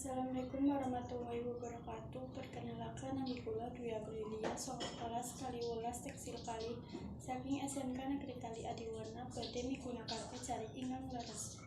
Assalamualaikum warahmatullahi wabarakatuh. Perkenalkan nama kula Dwi Aprilia saka kelas kaliwelas tekstil kali saking SMK Negeri Kali Adiwarna badhe migunakaken cari ingkang leres.